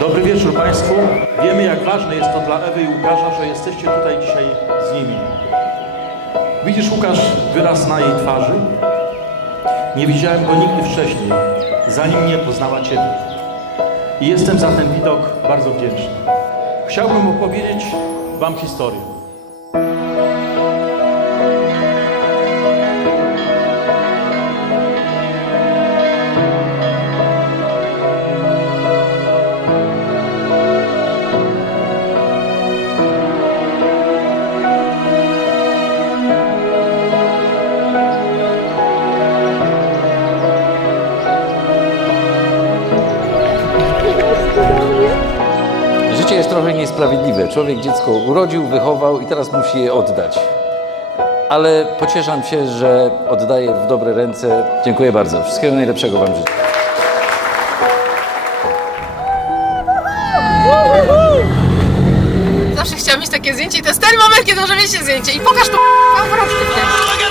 Dobry wieczór Państwu. Wiemy, jak ważne jest to dla Ewy i Łukasza, że jesteście tutaj dzisiaj z nimi. Widzisz, Łukasz, wyraz na jej twarzy? Nie widziałem go nigdy wcześniej, zanim nie poznała Ciebie. I jestem za ten widok bardzo wdzięczny. Chciałbym opowiedzieć Wam historię. Życie jest trochę niesprawiedliwe. Człowiek dziecko urodził, wychował i teraz musi je oddać. Ale pocieszam się, że oddaję w dobre ręce. Dziękuję bardzo. Wszystkiego najlepszego Wam życzę. Zawsze chciałam mieć takie zdjęcie i to jest ten moment, kiedy możemy mieć zdjęcie. I pokaż to cię.